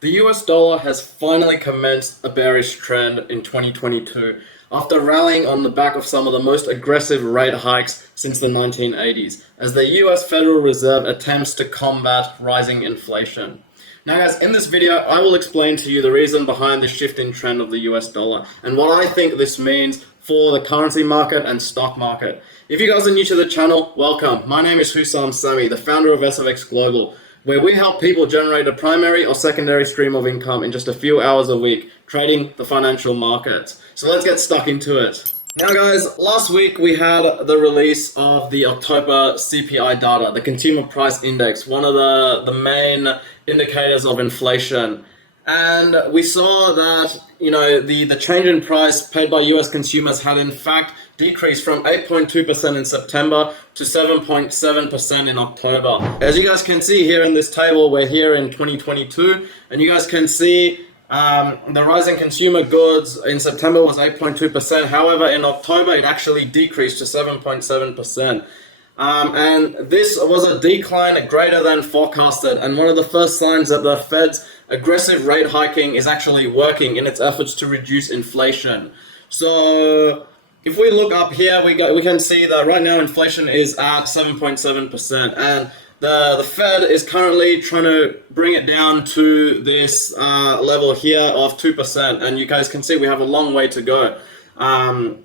The US dollar has finally commenced a bearish trend in 2022 after rallying on the back of some of the most aggressive rate hikes since the 1980s, as the US Federal Reserve attempts to combat rising inflation. Now guys, in this video, I will explain to you the reason behind the shift in trend of the US dollar and what I think this means for the currency market and stock market. If you guys are new to the channel, welcome. My name is Hussam Sami, the founder of SFX-GLOBAL, where we help people generate a primary or secondary stream of income in just a few hours a week, trading the financial markets. So let's get stuck into it. Now guys, last week we had the release of the October CPI data, the Consumer Price Index, one of the main indicators of inflation. And we saw that, the change in price paid by US consumers had in fact decreased from 8.2% in September to 7.7% in October. As you guys can see here in this table, we're here in 2022, and you guys can see the rise in consumer goods in September was 8.2%. However, in October, it actually decreased to 7.7%. And this was a decline greater than forecasted, and one of the first signs that the Fed's aggressive rate hiking is actually working in its efforts to reduce inflation. So if we look up here, we can see that right now inflation is at 7.7%, and the Fed is currently trying to bring it down to this level here of 2%, and you guys can see we have a long way to go. And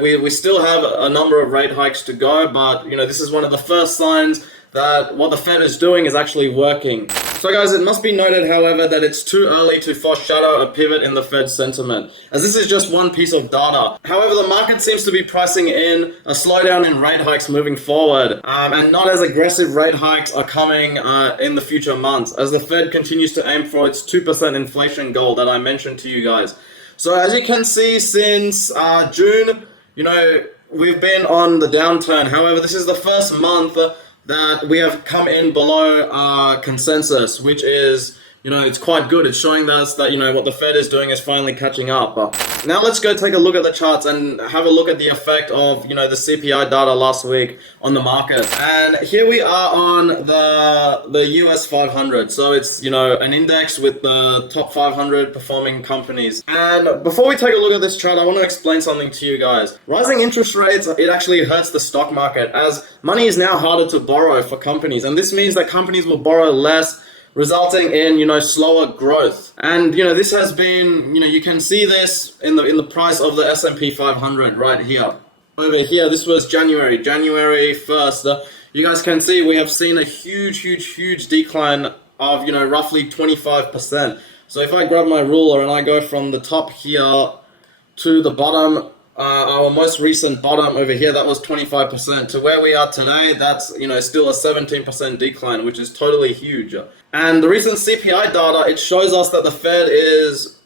we still have a number of rate hikes to go, but this is one of the first signs that what the Fed is doing is actually working. So guys, it must be noted, however, that it's too early to foreshadow a pivot in the Fed sentiment, as this is just one piece of data. However, the market seems to be pricing in a slowdown in rate hikes moving forward, and not as aggressive rate hikes are coming in the future months, as the Fed continues to aim for its 2% inflation goal that I mentioned to you guys. So as you can see, since June, we've been on the downturn. However, this is the first month that we have come in below consensus, which is, it's quite good. It's showing us that, what the Fed is doing is finally catching up. Now let's go take a look at the charts and have a look at the effect of, the CPI data last week on the market. And here we are on the US 500. So it's, an index with the top 500 performing companies. And before we take a look at this chart, I want to explain something to you guys. Rising interest rates, it actually hurts the stock market, as money is now harder to borrow for companies. And this means that companies will borrow less, resulting in, slower growth. And, this has been, you can see this in the price of the S&P 500 right here. Over here, this was January 1st. You guys can see we have seen a huge decline of, roughly 25%. So if I grab my ruler and I go from the top here to the bottom, our most recent bottom over here, that was 25%. To where we are today, that's still a 17% decline, which is totally huge. And the recent CPI data, it shows us that the Fed is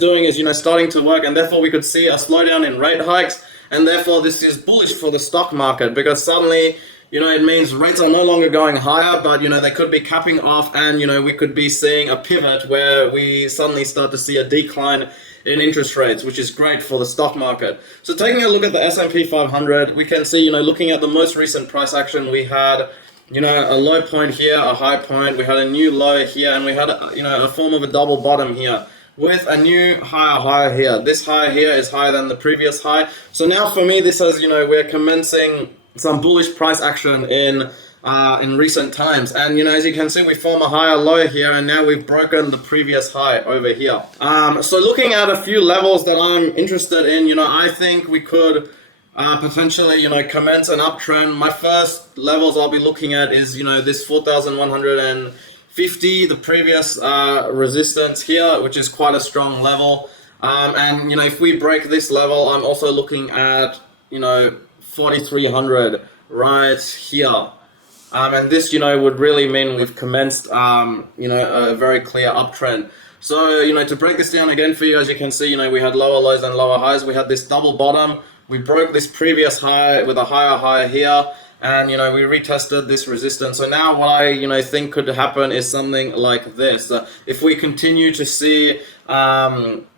doing is starting to work, and therefore we could see a slowdown in rate hikes, and therefore this is bullish for the stock market, because suddenly it means rates are no longer going higher, but they could be capping off, and we could be seeing a pivot where we suddenly start to see a decline in interest rates, which is great for the stock market. So taking a look at the S&P 500, we can see, looking at the most recent price action, we had, a low point here, a high point, we had a new low here, and we had, a form of a double bottom here, with a new higher here. This high here is higher than the previous high. So now for me, this says, we're commencing some bullish price action in recent times. And as you can see, we form a higher low here, and now we've broken the previous high over here. So looking at a few levels that I'm interested in, I think we could potentially, commence an uptrend. My first levels I'll be looking at is, this 4,150, the previous resistance here, which is quite a strong level. And, if we break this level, I'm also looking at, 4,300 right here. And this, would really mean we've commenced, a very clear uptrend. So, to break this down again for you, as you can see, we had lower lows and lower highs. We had this double bottom. We broke this previous high with a higher high here, and, we retested this resistance. So now what I, think could happen is something like this. If we continue to see,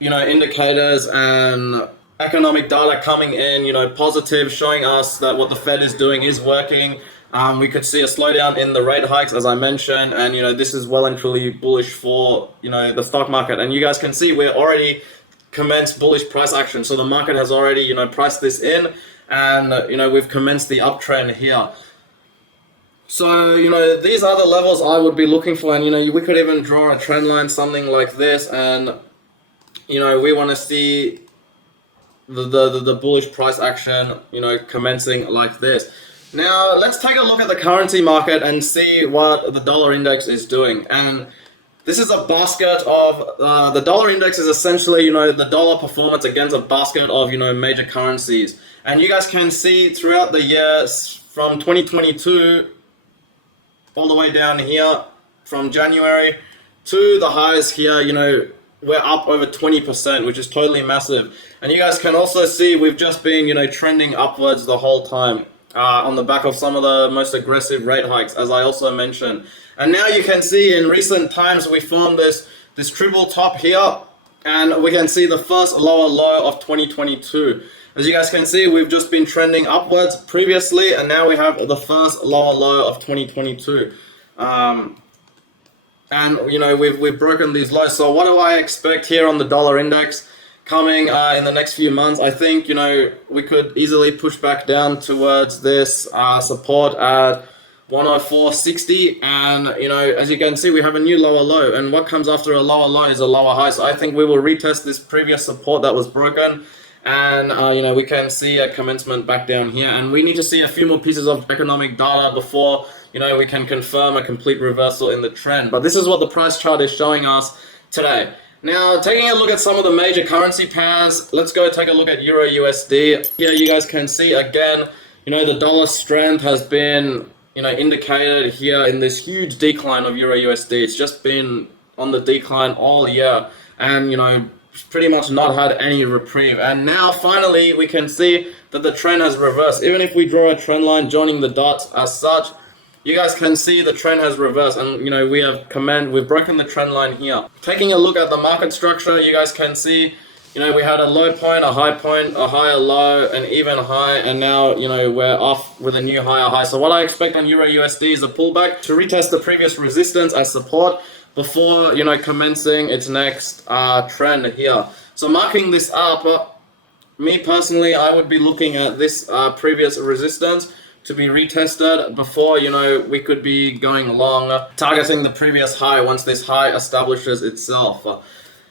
indicators and economic data coming in, positive, showing us that what the Fed is doing is working, We could see a slowdown in the rate hikes, as I mentioned, and this is well and truly bullish for the stock market. And you guys can see we're already commenced bullish price action, so the market has already priced this in, and we've commenced the uptrend here. So these are the levels I would be looking for, and we could even draw a trend line, something like this, and we want to see the bullish price action commencing like this. Now let's take a look at the currency market and see what the dollar index is doing. And this is a basket of the dollar index is essentially the dollar performance against a basket of major currencies. And you guys can see throughout the years from 2022 all the way down here, from January to the highs here, we're up over 20%, which is totally massive. And you guys can also see we've just been trending upwards the whole time, on the back of some of the most aggressive rate hikes, as I also mentioned. And now you can see in recent times we formed this triple top here, and we can see the first lower low of 2022. As you guys can see, we've just been trending upwards previously, and now we have the first lower low of 2022. And we've broken these lows. So what do I expect here on the dollar index coming in the next few months? I think we could easily push back down towards this support at 104.60, and as you can see, we have a new lower low, and what comes after a lower low is a lower high. So I think we will retest this previous support that was broken, and we can see a commencement back down here, and we need to see a few more pieces of economic data before we can confirm a complete reversal in the trend. But this is what the price chart is showing us today. Now, taking a look at some of the major currency pairs, let's go take a look at Euro USD. Here you guys can see again, the dollar strength has been indicated here in this huge decline of Euro USD. It's just been on the decline all year, and pretty much not had any reprieve. And now finally we can see that the trend has reversed. Even if we draw a trend line joining the dots as such, you guys can see the trend has reversed, and we've broken the trend line here. Taking a look at the market structure, you guys can see we had a low point, a high point, a higher low, an even high, and now we're off with a new higher high. So what I expect on Euro USD is a pullback to retest the previous resistance as support before commencing its next trend here. So marking this up, me personally, I would be looking at this previous resistance to be retested before we could be going long, targeting the previous high once this high establishes itself.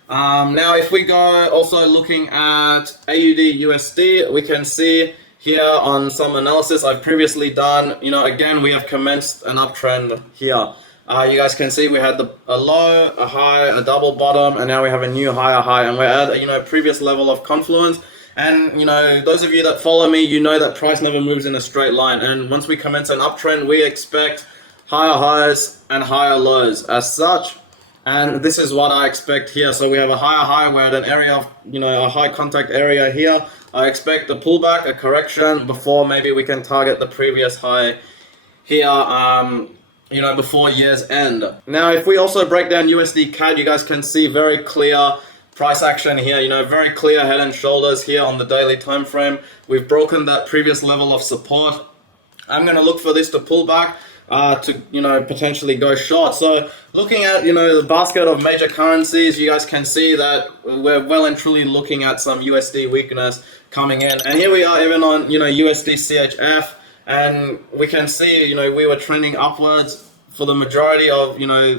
Now if we go also looking at AUD USD, we can see here on some analysis I've previously done, again we have commenced an uptrend here. You guys can see we had a low, a high, a double bottom, and now we have a new higher high, and we're at a previous level of confluence. And those of you that follow me, that price never moves in a straight line, and once we commence an uptrend, we expect higher highs and higher lows as such. And this is what I expect here. So we have a higher high, we're at an area of a high contact area here. I expect a pullback, a correction before maybe we can target the previous high here, before year's end. Now, if we also break down USD CAD, you guys can see very clear price action here, very clear head and shoulders here on the daily time frame. We've broken that previous level of support. I'm going to look for this to pull back to potentially go short. So looking at the basket of major currencies, you guys can see that we're well and truly looking at some USD weakness coming in. And here we are even on USD CHF, and we can see we were trending upwards for the majority of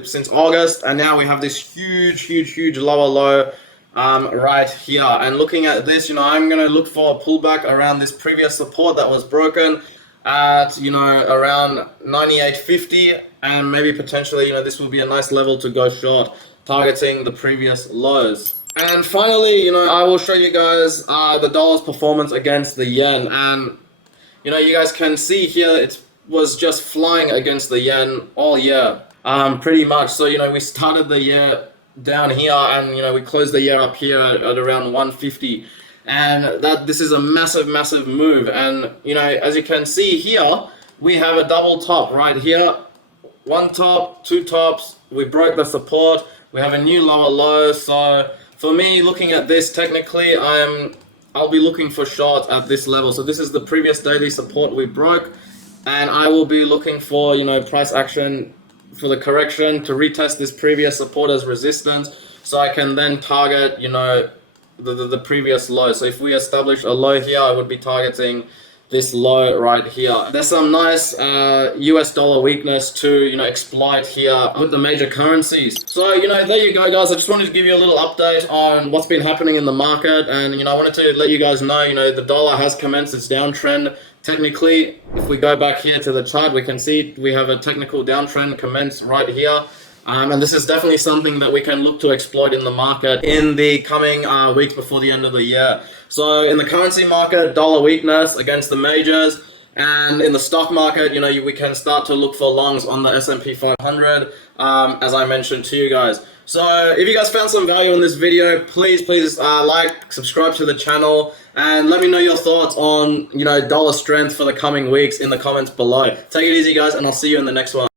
since August, and now we have this huge lower low right here. And looking at this, I'm going to look for a pullback around this previous support that was broken at around 98.50, and maybe potentially this will be a nice level to go short, targeting the previous lows. And finally, I will show you guys the dollar's performance against the yen, and you guys can see here it was just flying against the yen all year, pretty much. So we started the year down here, and we closed the year up here at around 150, and this is a massive move. And as you can see here, we have a double top right here, one top, two tops. We broke the support, we have a new lower low. So for me, looking at this technically, I'll be looking for shorts at this level. So this is the previous daily support we broke, and I will be looking for, price action for the correction to retest this previous support as resistance, so I can then target, the previous low. So if we establish a low here, I would be targeting this low right here. There's some nice US dollar weakness to, exploit here with the major currencies. So, there you go, guys. I just wanted to give you a little update on what's been happening in the market. And, I wanted to let you guys know, the dollar has commenced its downtrend. Technically, if we go back here to the chart, we can see we have a technical downtrend commence right here. And this is definitely something that we can look to exploit in the market in the coming weeks before the end of the year. So in the currency market, dollar weakness against the majors, and in the stock market, we can start to look for longs on the S&P 500, as I mentioned to you guys. So if you guys found some value in this video, please like, subscribe to the channel, and let me know your thoughts on, dollar strength for the coming weeks in the comments below. Take it easy, guys, and I'll see you in the next one.